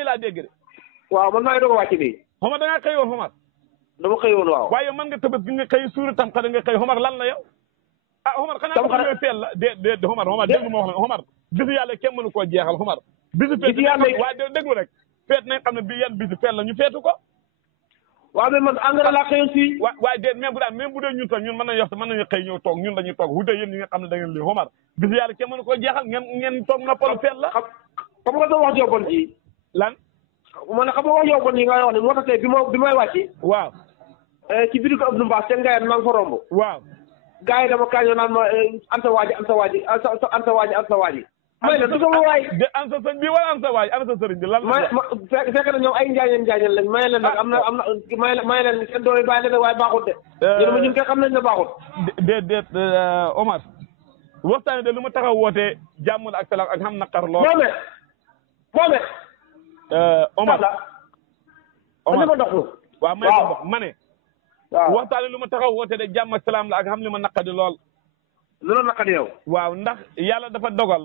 nii laa dégg de. waaw man maa ngi doog a wàcc nii. Omar da ngaa xëy woon Omar. dama xëy woon waaw. waaye man nga tëbët gi nga xëy suuru tam xale nga xëy Omar lan la yow. ah Omar xanaa ko ñëw feel la de Omar dégg ma wax la Omar bisu yàlla kenn mënu koo jeexal Omar. bisu feet waaye déglu rek feet nañ xam ne bi yan bisu feet la ñu feetu ko. waaw mais man engrais laa xëyoon fii. waaye déet même bu dee ñun tam ñun mën nañu wax mën nañu xëy ñëw toog ñun dañuy toog wute yéen ñi nga xam ne da ngeen lii Omar bisu yàlla kenn mënu koo jeexal ngeen toog noppalu feet la. xam nga doo wax yow bon ji. lan. ma ne xam nga wax yow bon yi nga wax ne moo tax tey bi may wàcc. waaw. ci biir ko Abdou Mbass seen ngayen maa ngi fa romb. waaw. gars yi dama kaañoo naan ma anta waaji. may la du sama waay. de an sa sëñ bi wala an sa waay an sa sëriñ bi lan la. fekk na ñoom ay njaañeen lañ may leen nag am na may leen seen doole bàyyi leen waaye baaxut de. ñu ne ñun kay xam nañ ne baaxut. déet Omar. waxtaane de lu ma taxaw wootee jàmm la ak salaam ak xam naqar lool. moome. Omar. Omar ma dox. waaw may ko dox ma ne. waaw waxtaane lu ma taxaw wootee de jàmm ak salaam la ak xam li ma naqadi lool. lu la naqadi yow. waaw ndax yàlla dafa dogal.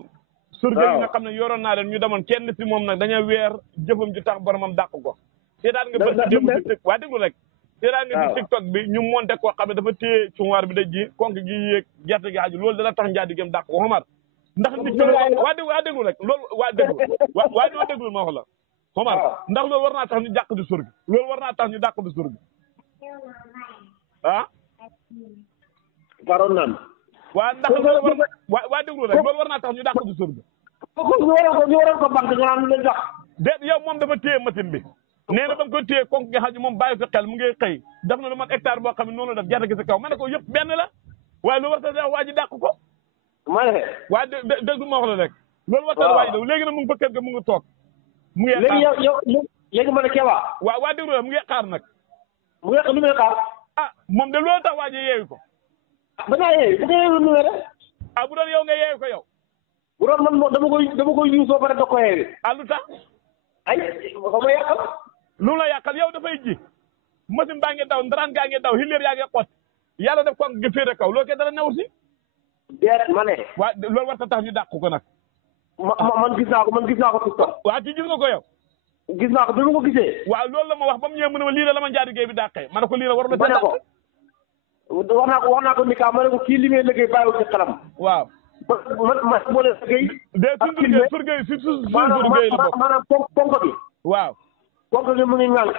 surga yi nga xam ne yoroon naa leen ñu demoon kenn si moom nag dañoo weer jëfam ju tax boromam dàq ko. seetaan nga bët démb si waa déglu rek. seetaan nga si TikTok bi ñu monté koo xam ne dafa téye cunwaar bi daj ji konk gi yéeg gerte gi aju loolu dana tax njaadigam dàq ko Omar. ndax nit waa déglu rek loolu waa ñoo déglu ma wax la. Omar ndax loolu war naa tax ñu dàq di surga loolu war naa tax ñu dàq di surga ah. baroon naan. waa ndax loolu waa déglu rek loolu war naa tax ñu dàq di surga. ñu waroon ko banque nga naan leen sax. déet yow moom dafa téye machine bi. nee na ba nga koy téye konk nga xam ne moom bàyyi fi xel mu ngi xëy def na lu mat hectare boo xam ne noonu la def gerte gi si kaw ma ne ko yëpp benn la waaye lu war ta def waa ji dàq ko. ma ne. waa dégg ma wax la rek. loolu war ta waa ji daw léegi nag mu ngi fa kër ga mu ngi toog. mu ngi xaar léegi yow léegi ma ne Kéba. waa déglu la mu ngi xaar nag. mu ngi lu muy xaar. ah moom de loolu tax waa ji yeewu ko. ba ngaa yeewu bu ko yeewu nu def. ah bu doon yow nga yeewu ko yow. bu doon man dama koy yuus ba pare da ko yeewi. ah lu tax. ay xam nga yàqal. lu la yàqal yow dafay ji. machine baa ngi daw ndaraan gaa ngi daw hileer yaa ngi xot. yàlla def ko gi féete kaw loolu kay dara new si. déet ma ne. waa loolu war ta tax ñu dàq ko nag. man gis naa ko TikTok. waa kii gis nga ko yow. gis naa ko bi ma ko gisee. waaw loolu la ma wax ba mu ñëwee mu ne ma lii la ma njaatigéey bi dàqee ma ne ko lii la war na. ma ne ko wax naa ko ni ka ma ne ko kii li ngay liggéey bàyyiwul ci xelam. waaw. ma boole liggéey. de surgey si surgey la bokk. maanaam ponk bi. waaw. ponk bi mu ngi ñàng.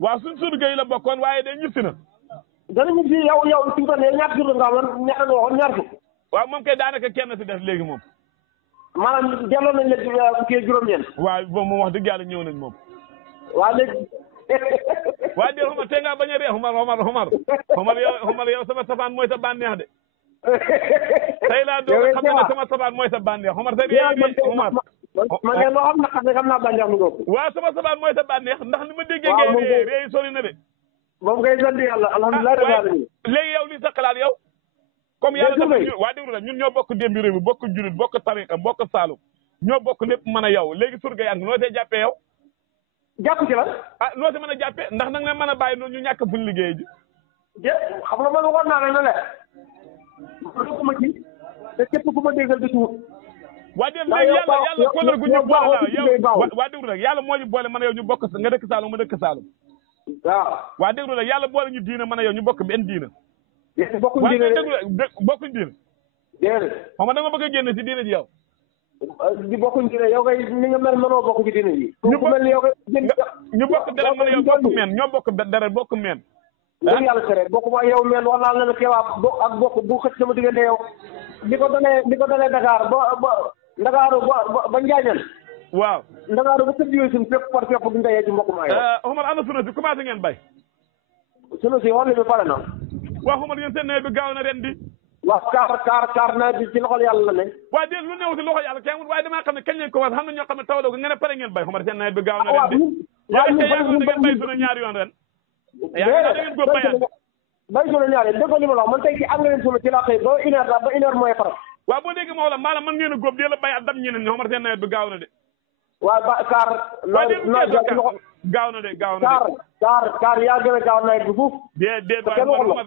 waaw suñ surgey la bokkoon waaye de ñibsi na. dana ñibsi yow fi mu toll nii ñaar jur nga xam ne ñaar nga waxoon ñaar fukk. waaw moom kay daanaka kenn si def léegi moom. maanaam delloo nañ la kii juróom-ñeent. waaw moom wax dëgg yàlla ñëw nañ moom. waa léegi. waa déedéet Omar tey ngaa bañ a ree Omar yow sama safaan mooy sa bànneex de. tey laa doon xam ne sama safaan mooy sa bànneex Omar tey Omar. man de loo xam ne xam naa bànneex lu ko. waaw sama safaan mooy sa bànneex ndax ni ma déggee ngay ree sori na de. moom kay sant yàlla alhamdulilah. léegi yow li sa xalaat yow. comme yàlla dafa waa déglu la ñun ñoo bokk démbi réew mi bokk julit bokk tariqa bokk saalum ñoo bokk lépp mën a yow léegi surga yaa ngi noo see jàppee yow. jàpp ci la. ah noo si mën a jàppee ndax nag nga mën a bàyyi noonu ñu ñàkk fuñ liggéey ji. xam nga man waxoon naa ne ma ci te képp ku ma déggal di tuut. waa dégg léegi yàlla kóllëre gu ñu boole la yow waa déglu rek yàlla moo ñu boole mën a yow ñu bokk nga dëkk saalum ma dëkk saalum. waaw. waa déglu rek yàlla boole ñu diina mën a yow ñu bokk benn diina. bokkuñ diine bokkuñ diine. déedéet. xam nga da nga bëgg a génn si diine ji yow. di bokkuñ diine yow kay ni nga mel mënoo bokk ci diine ji. ñu mel ni yow kay ñu bokk deret mën a yow bokk meen ñoo bokk deret bokk meen. loolu yàlla tere bokk ma yow meen wax naa la ne Kéba ak bokk bu xëcc sama diggante yow. li ko dalee Dakar ba Ndakaaru ba Njaañan. waaw. Ndakaaru ba tëdd yooyu suñu fépp par fépp duñ dayee ci mbokk maa yow. Omar ana sunu si commencé ngeen bay. sunu si xool bi pare na. waaw Omar yéen seen nawet bi gaaw na ren di. waaw kaar nawet bi ci loxol yàlla la ne. waaye déedéet lu néew si loxo yàlla kenn waaye damaa xam ne kañ lañ ko wax xam na ñoo xam ne taw doog nga ne pare ngeen bay Omar seen nawet bi gaaw na ren di. waaw ñu ngeen bay sunu ñaari yoon ren. yaa da ngeen góob bayaat. bay sunu ñaari yoon dëgg li ma la wax man tey ci engrais sunu ci laa xëy ba une heure mooy faral. waaw boo déggee ma wax la maanaam mën ngeen a góob dee la bayaat dam ñeneen ñi Omar seen nawet bi gaaw na de. waaw kaar. gaaw na de gaaw na de. kaar yaa gën a gaaw nawet bi fuuf. déet waaye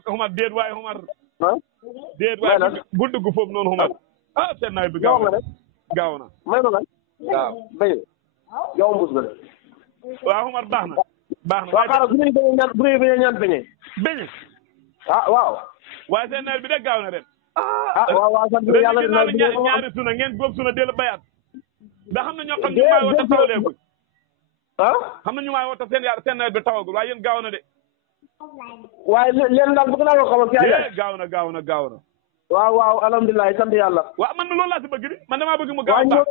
Omar déet waaye Omar. déet waaye bu dugg foofu noonu Omar. ah seen nawet bi gaaw na gaaw na. may ma nga. waaw béy yow mbuus nga de. waaw Omar baax na. baax na waaw xaaral bu ñuy bañ a ñaan bu ñuy bañ a ñaan beñe. beñe. ah waaw. waaye seen nawet bi de gaaw na ren. waaw waaw sant yàlla ren ñaari suna ngeen góob suna dellu bayaat. ndax xam na ñoo xam ne ñu may woo te tawleegul. xam na ñu may woo te seen nawet bi tawagul waaye yéen gaaw na de. waaye leen daal bëgg naa ko xamal si gaaw na gaaw na gaaw na. waaw waaw alhamdulilah sant yàlla. waaw man loolu laa si bëgg di man damaa bëgg mu gaaw baax.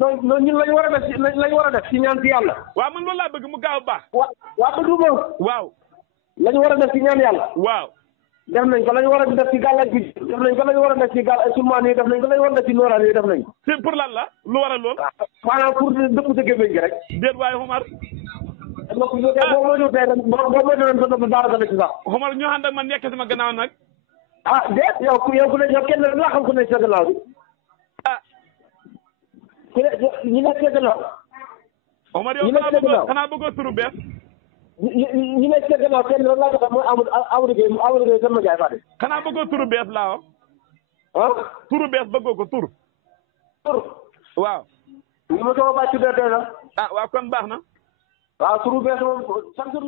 waaw ñun lañ war a def si lañ war a def si ñaan si yàlla. waaw man loolu laa bëgg mu gaaw baax. waaw dëgg moom. waaw. lañ war a def si ñaan yàlla. waaw. def nañ ko lañ war a def si gàllankoor bi def nañ ko lañ war a def si sulmaan yi def nañ ko lañ war a def si nooraan yi def nañ ko. c'est pour lan la lu waral lool. maanaam pour dëpp sa gémmiñ gi rek. déet waaye Omar. donc boo moytuwul tey ren boo moytuwul ren sa daara dana ci sax. Omar ñoo ànd ak man nekk sama gannaaw nag. déet yow ku ne yow kenn laa xam ku ne sa gannaaw bi. ku ne ñu nekk sa gannaaw. Omar yow xanaa bëggoo turu bees. ñu nekk sa gannaaw kenn loolu laa joxe mooy Amadou Gueye sama jaay Fatick. xanaa bëggoo turu bees laa wax. turu bees bëggoo ko tur. waaw. li ma soog a bàcc tey la. waaw kon baax na. waaw turu bees moom chaque jour